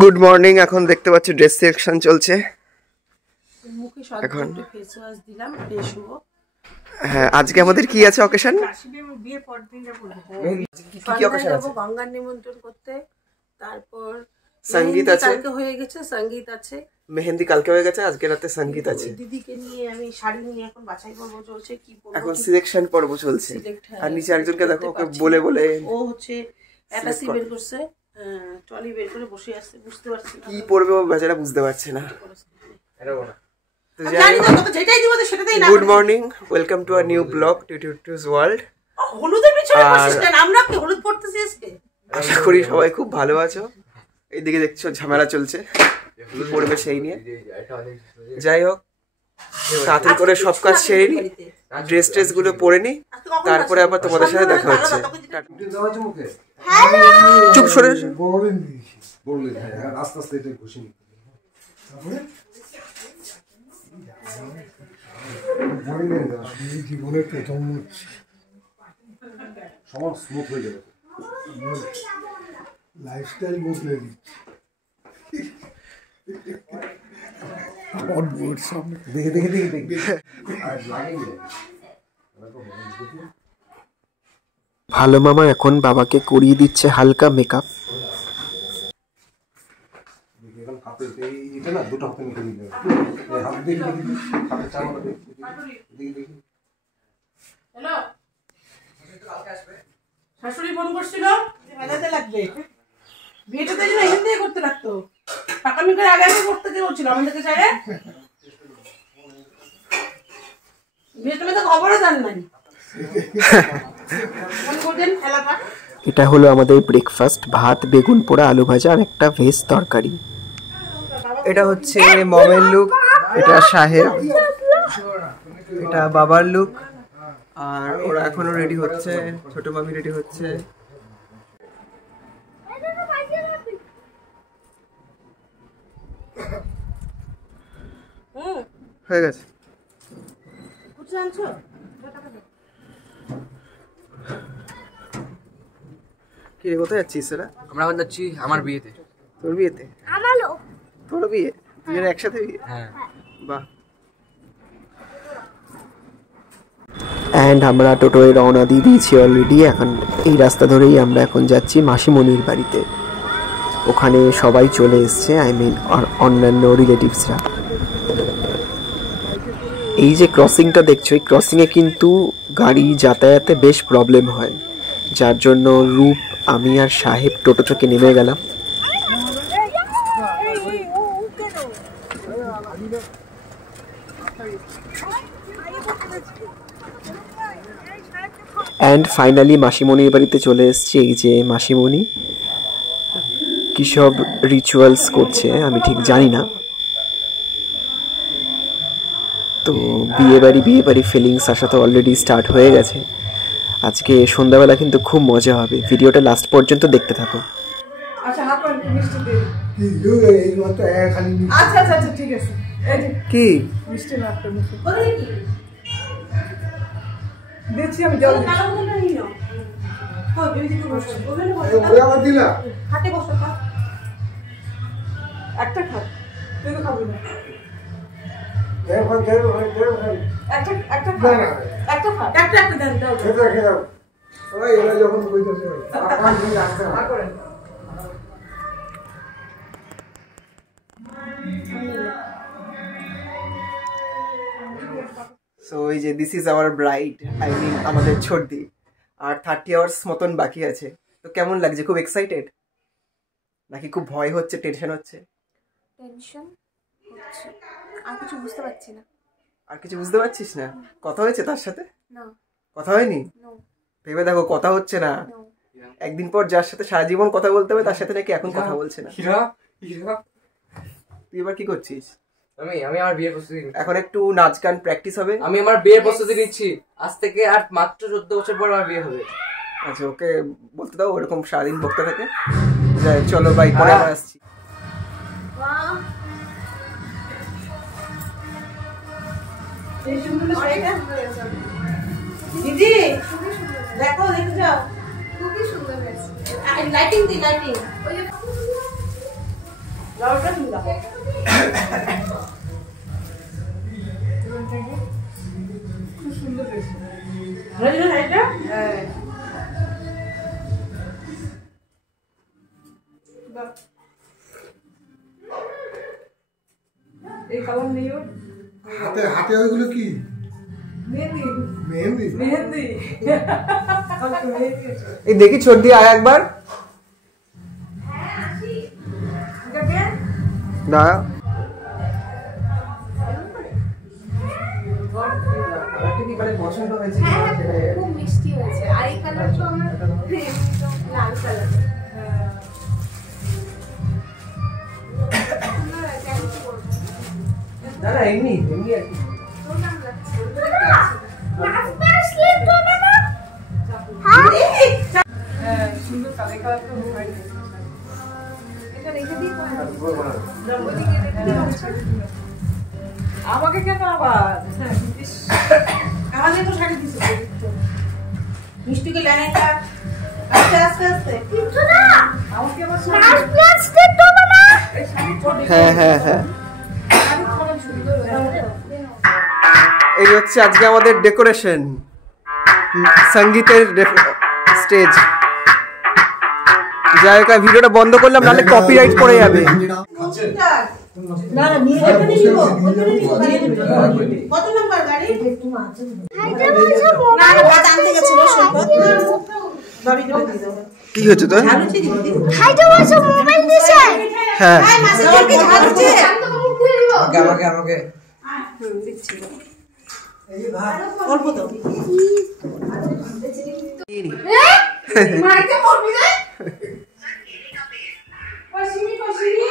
Good morning. এখন দেখতে পাচ্ছি ড্রেস সিলেকশন চলছে। এখন হ্যাঁ, আজকে আমাদের কি আছে অকেশন? কি অকেশন আছে? গঙ্গার নিমন্ত্রণ করতে, তারপর সঙ্গীত আছে, কালকে হয়ে গেছে, সঙ্গীত আছে, মেহেন্দি কালকে হয়ে গেছে, আজকে রাতে সঙ্গীত আছে। দিদিকে নিয়ে আমি শাড়ি নিয়ে এখন বাছাই পর্ব চলছে, কি পরবো এখন সিলেকশন পর্ব চলছে। আর নিচে একজনকে দেখো, ওকে বলে বলে ও হচ্ছে অ্যাটাসি বের করছে, ট্রলি বের করে বসে আছে, বুঝতে পারছি কি পড়বে ও বেচারা, বুঝতে পারছে না। Good morning, welcome to our new blog tutorials world. হলুদের পিছনে বসিস কেন? আমরা কি হলুদ পড়তেছি আজকে? আশা করি সবাই খুব ভালো আছো। এইদিকে দেখছো ঝামেলা চলছে কি পড়বে সেই নিয়ে। যাই হোক, তাড়াতাড়ি করে সব কাজ সেরে নি, ড্রেস গুলো পরে নি, তারপরে আবার তোমাদের সাথে দেখা হচ্ছে। চুপ সরে জীবনের প্রথম সবার স্মুথ হয়ে যাবে, লাইফস্টাইল বদলে দিচ্ছে। দেখে দেখে দেখে দেখে ভালো মামা এখন বাবাকে করিয়ে দিচ্ছে হালকা মেকআপ। এটা না দুটো হাতে মেখে দিতে হবে, হাত দেখে দেখে হাতে চামড়া দেখে দেখে দেখে। হ্যালো, শাশুড়ি ফোন করছিল, মেলাতে লাগবে, বিয়েটা তো এখান থেকে করতে লাগতো, পাকামি করে আগে আগে করতে কে বলছিল আমাদেরকে চাই রে, বিয়েটা তো খবরও জান নাই। এটা হলো আমাদের ব্রেকফাস্ট, ভাত, বেগুন পোড়া, আলু ভাজা আর একটা ভেজ তরকারি। এটা হচ্ছে মমের লুক, এটা সাহেব, এটা বাবার লুক। আর ওরা এখনো রেডি হচ্ছে, ছোট মামি রেডি হচ্ছে। হয়ে গেছে। কি রে, কোথায় যাচ্ছিস তোরা? আমরা এখন যাচ্ছি আমার বিয়েতে। তোর বিয়েতে? আমারও। তোর বিয়ে? দুজনে একসাথে বিয়ে? হ্যাঁ। বাহ। অ্যান্ড আমরা টোটোয় রওনা দিয়ে দিয়েছি অলরেডি। এখন এই রাস্তা ধরেই আমরা এখন যাচ্ছি মাসিমণির বাড়িতে। ওখানে সবাই চলে এসছে, আই মিন অন্যান্য রিলেটিভসরা। এই যে ক্রসিংটা দেখছো, এই ক্রসিংয়ে কিন্তু গাড়ি যাতায়াতে বেশ প্রবলেম হয়, যার জন্য রূপ, আমি আর সাহেব টোটো থেকে নেমে গেলাম। অ্যান্ড ফাইনালি মাসিমণির বাড়িতে চলে এসছি। এই যে মাসিমণি কী সব রিচুয়ালস করছে আমি ঠিক জানি না। তো বিয়ে বাড়ি ফিলিংস আসা তো অলরেডি স্টার্ট হয়ে গেছে। আজকে সন্ধ্যাবেলা কিন্তু খুব মজা হবে, ভিডিওটা লাস্ট পর্যন্ত দেখতে থাকো। কি দেখছি আমি জল হাতে বসো, একটা খা, তুই তো খাবি না, সো এই যে this is our bride, I mean আমাদের ছোটদি। আর 30 আওয়ার্স মতন বাকি আছে। তো কেমন লাগছে? খুব এক্সাইটেড নাকি খুব ভয় হচ্ছে, টেনশন হচ্ছে? টেনশন হচ্ছে, আর কিছু বুঝতে পারছি না। আর কিছু বুঝতে পারছিস না? কথা হয়েছে তার সাথে? না। কথা হয়নি? ভেবে দেখো, কথা হচ্ছে না। একদিন পর যার সাথে সারা জীবন কথা বলতে হবে, তার সাথে নাকি এখন কথা বলছে না। তুই এবার কি করছিস? আমি আমার বিয়ের প্রস্তুতি নিচ্ছি। এখন একটু নাচ গান প্র্যাকটিস হবে। আমি আমার বিয়ের প্রস্তুতি নিচ্ছি, আজ থেকে আর মাত্র 14 বছর পর আমার বিয়ে হবে। আচ্ছা, ওকে বলতে দাও, ওরকম সারাদিন বকতে থাকে। চলো বাই, পরে আবার আসছি। দিদি দেখো, দেখে যাও, খুবই সুন্দর হয়েছে। লাইটিং দি, লাইটিং। লাউটা নিয়ে যাবো। খুব সুন্দর হয়েছে। ভালো ছিল শাড়িটা? হ্যাঁ। বাহ। এই কালার নেই ওর? হাতে হাতে ওইগুলো কি? মেহেন্দি। মেহেন্দি? মেহেন্দি। এই দেখি ছোট দিয়ে আয় একবার না পছন্দ হয়েছে খুব মিষ্টি হয়েছে। আর এই কালার তো আমার লাল কালার। না না এমনি এমনি আর কি সুন্দর কালার কালার তো হয় না। এটা রেখে দিই আমাকে কেন আবার? আমাদের তো শাড়ি দিছে মিষ্টিকে লাইনটা আস্তে আস্তে আস্তে কিছু না আমাকে আবার লাস্ট প্লাস তো বাবা এই শাড়ি ছোট হ্যাঁ হ্যাঁ হ্যাঁ শাড়ি ছোট সুন্দর এই হচ্ছে আজকে আমাদের ডেকোরেশন সঙ্গীতের স্টেজ যাই হোক ভিডিওটা বন্ধ করলাম নাহলে কপিরাইট পড়ে যাবে না না নিয়ে যাবে নিব কত নাম্বার গাড়ি না না বাদ আনতে গেছিল সৈকত বাড়ি দিয়ে দাও কি হচ্ছে তোর ঝালুচি দিদি হাইটা বলছো মোবাইল দিছে হ্যাঁ এই মাসিকে ঝালুচি আমাকে দিচ্ছি অল্প দাও মাইকে পড়বি রে পশিনি পশিনি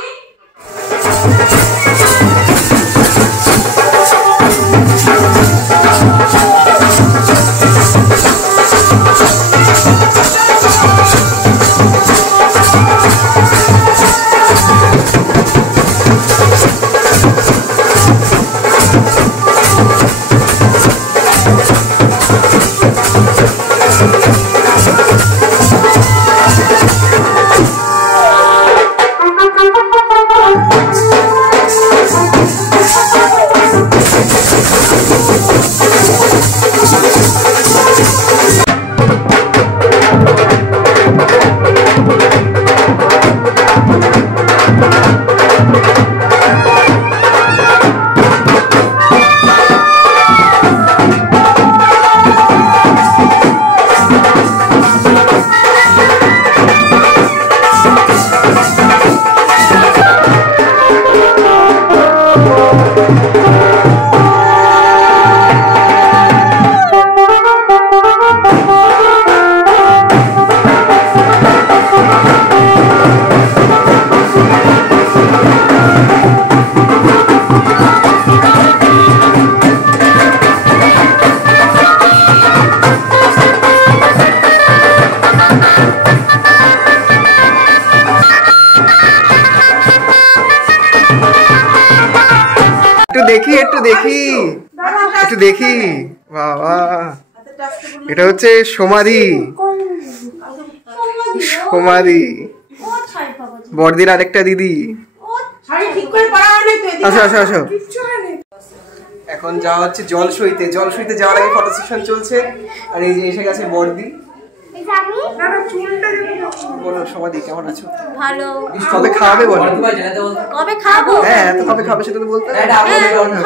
একটু দেখি বাবা এটা হচ্ছে সমাধি বড়দির আরেকটা দিদি আসো আসো আসো এখন যাওয়া হচ্ছে জল সইতে যাওয়ার আগে ফটো সেশন চলছে আর এই যে এসে গেছে বড়দি বলো সমাধি কেমন আছো ভালো কবে খাওয়াবে বলো কবে খাবো হ্যাঁ তো কবে খাবে সেটা তো বলতে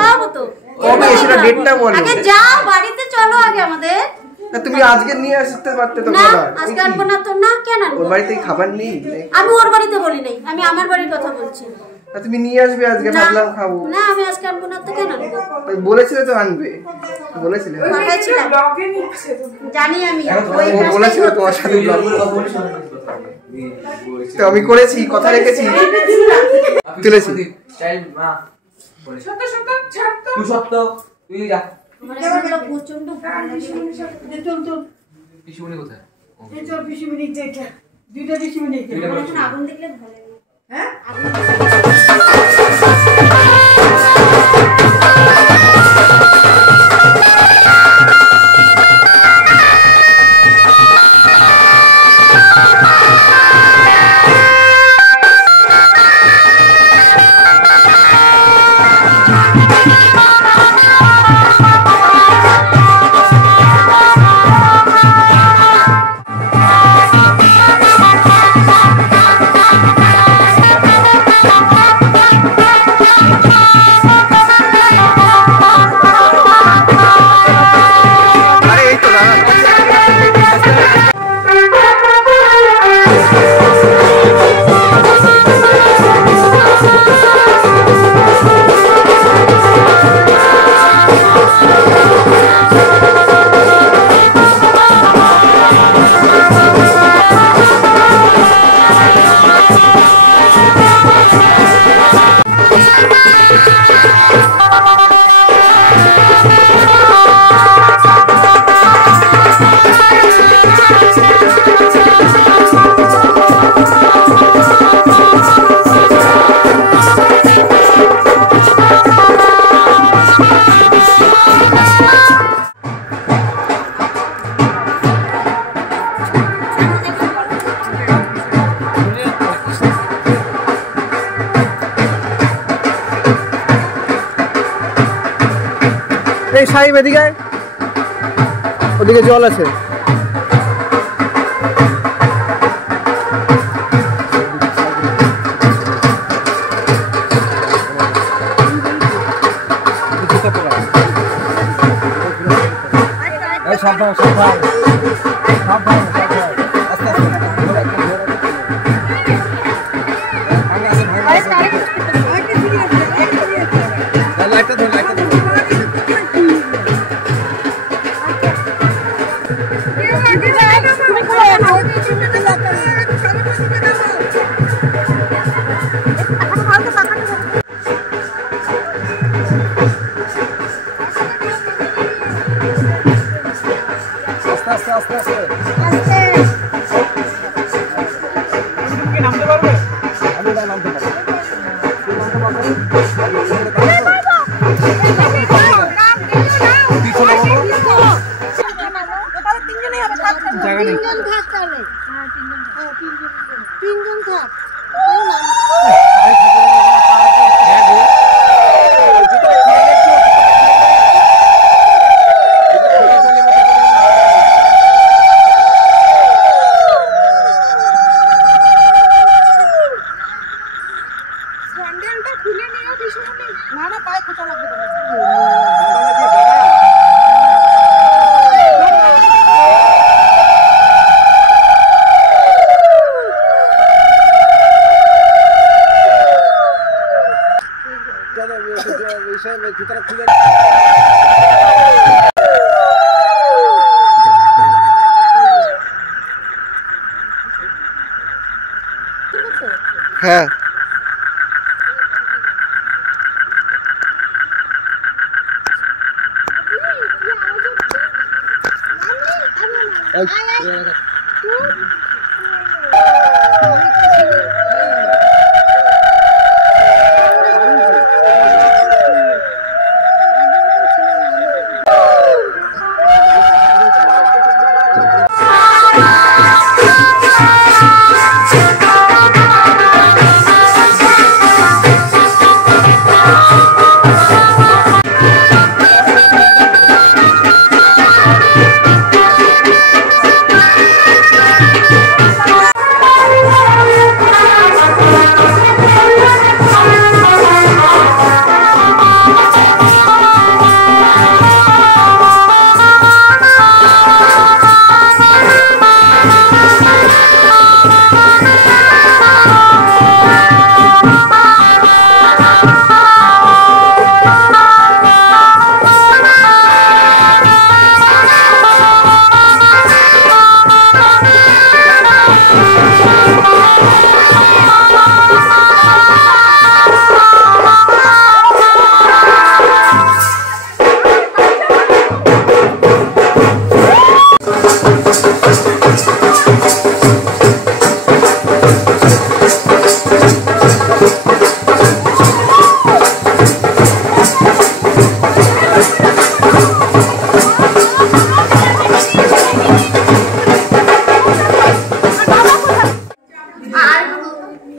খাবো তো কবে সেটা ডেটটা বলো আগে যাও বাড়িতে চলো আগে আমাদের না তুমি আজকে নিয়ে আসতে পারতে তো না খাবার আজকে আনবো না তো না কেন আনবো ওর বাড়িতে খাবার নেই আমি ওর বাড়িতে বলি নাই আমি আমার বাড়ির কথা বলছি না তুমি নিয়ে আসবে আজকে ভাবলাম খাবো না আমি আজকে আনবো না তো কেন আনবো বলেছিলে তো আনবে বলেছিলে পাঠাইছিলাম জানি আমি ওই বলেছিল তোমার সাথে তো আমি করেছি কথা রেখেছি তুলেছি তুই যা মানে প্রচন্ড পিসুমনি কোথায় আগুন দেখলে ভালো লাগে হ্যাঁ এই সাহেব এদিকে, ওদিকে জল আছে। সাবধান সাবধান সাবধান সাবধান, আস্তে আস্তে লাইটটা ধর, লাইটটা ধর। আস্তে আস্তে আস্তে নামতে পারবে? আমি না নামতে পারবো। জায়গা নেই। তিনজন থাক। না না পায়ে খোঁচা লাগবে। জুতাটা খুলে হ্যাঁ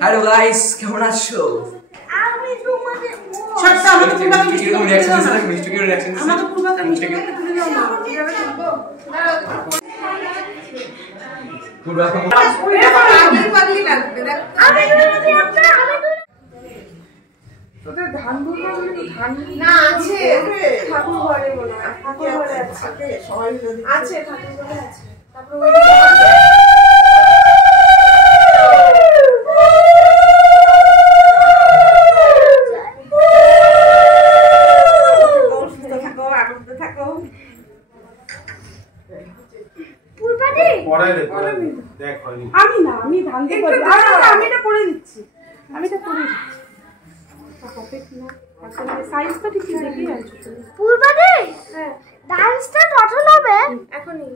হ্যালো গাইস, কেমন আছো? কিরকম রিঅ্যাকশন দিছে? মিষ্টি কিরকম রিঅ্যাকশন দিছে? আমাদের পূর্বাকে মিষ্টিকে তুলে দাও না। কিভাবে তুলবো? পূর্বাকে আগের পাগলি লাগবে দেখ। তোদের ধান দুটো ধান না আছে ঠাকুর ঘরে মনে হয়। ঠাকুর ঘরে আছে সবাই মিলে আছে ঠাকুর ঘরে আছে। তারপর আমি না আমি ধান দিয়ে আমি এটা করে দিচ্ছি। আমি এটা করে দিচ্ছি। সাইজটা ঠিক দেখেই আনছো পূর্বাদি ডান্সটা কখন হবে? এখনই।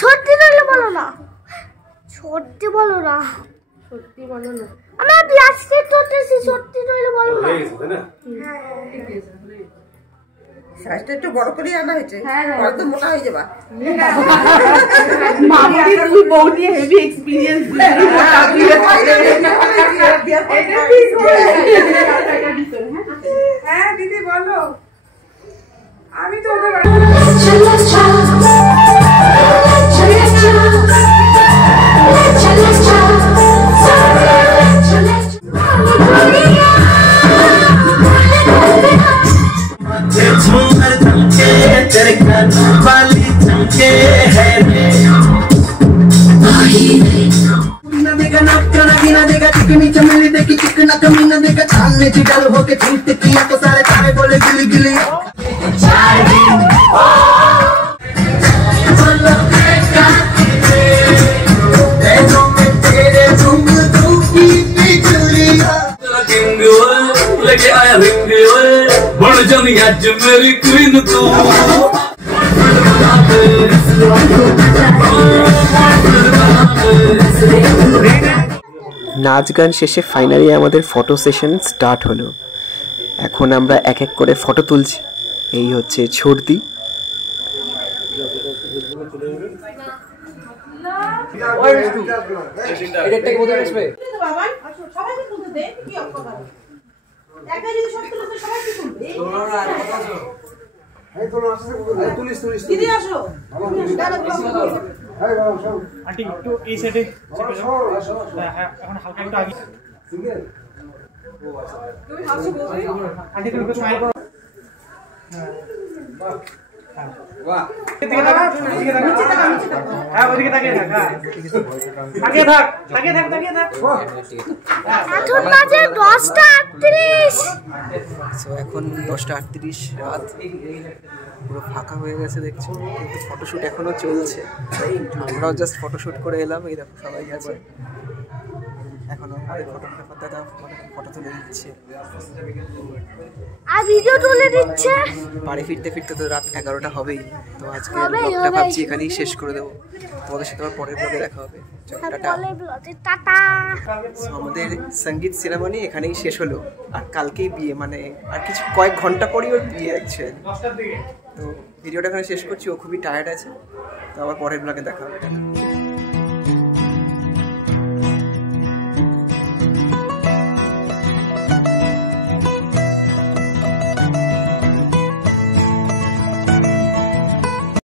সত্যি বলো বলো না, সত্যি বলো না, সত্যি বলো না। আমি প্লাস্টিক করতেছি, সত্যি বলো বলো না। সাইজটা একটু বড় করে আনা হয়েছে। বড় তো মোটা হয়ে যাবে। মামাকে তুমি বউ নিয়ে হেভি এক্সপেরিয়েন্স হ্যাঁ দিদি বলো। আর लेके आया रिंग बढ़ जानी आज मेरी क्वीन तू নাচ গান শেষে ফাইনালি আমাদের ফটো সেশন স্টার্ট হলো। এখন আমরা এক এক করে ফটো তুলছি। এই হচ্ছে ছর্দি, আন্টি একটু এই সাইডে এখন হালকা একটু আগে আন্টি তুমি একটু স্মাইল করো। হ্যাঁ ওদিকে তাকিয়ে থাক, তাকিয়ে থাক, তাকিয়ে থাক, তাকিয়ে থাক। এখন বাজে 10:38। এখন 10:38 রাত, পুরো ফাঁকা হয়ে গেছে দেখছি, কিন্তু ফটোশ্যুট এখনো চলছে। আমরাও জাস্ট ফটোশ্যুট করে এলাম। এই দেখো সবাই গেছে, এখন আমাদের ফটোগ্রাফার দাদা ফটো তুলে দিচ্ছে আর ভিডিও তুলে দিচ্ছে। বাড়ি ফিরতে ফিরতে তো রাত 11টা হবেই। তো আজকে ব্লগটা ভাবছি এখানেই শেষ করে দেবো। তোমাদের সাথে আবার পরের ব্লগে দেখা হবে। টাটা। আমাদের সঙ্গীত সিনেমানি এখানেই শেষ হলো। আর কালকেই বিয়ে, মানে আর কিছু কয়েক ঘন্টা পরেই ওর বিয়ে অ্যাকচুয়ালি। তো ভিডিওটা এখানে শেষ করছি। ও খুবই টায়ার্ড আছে। তো আবার পরের ব্লগে দেখা হবে।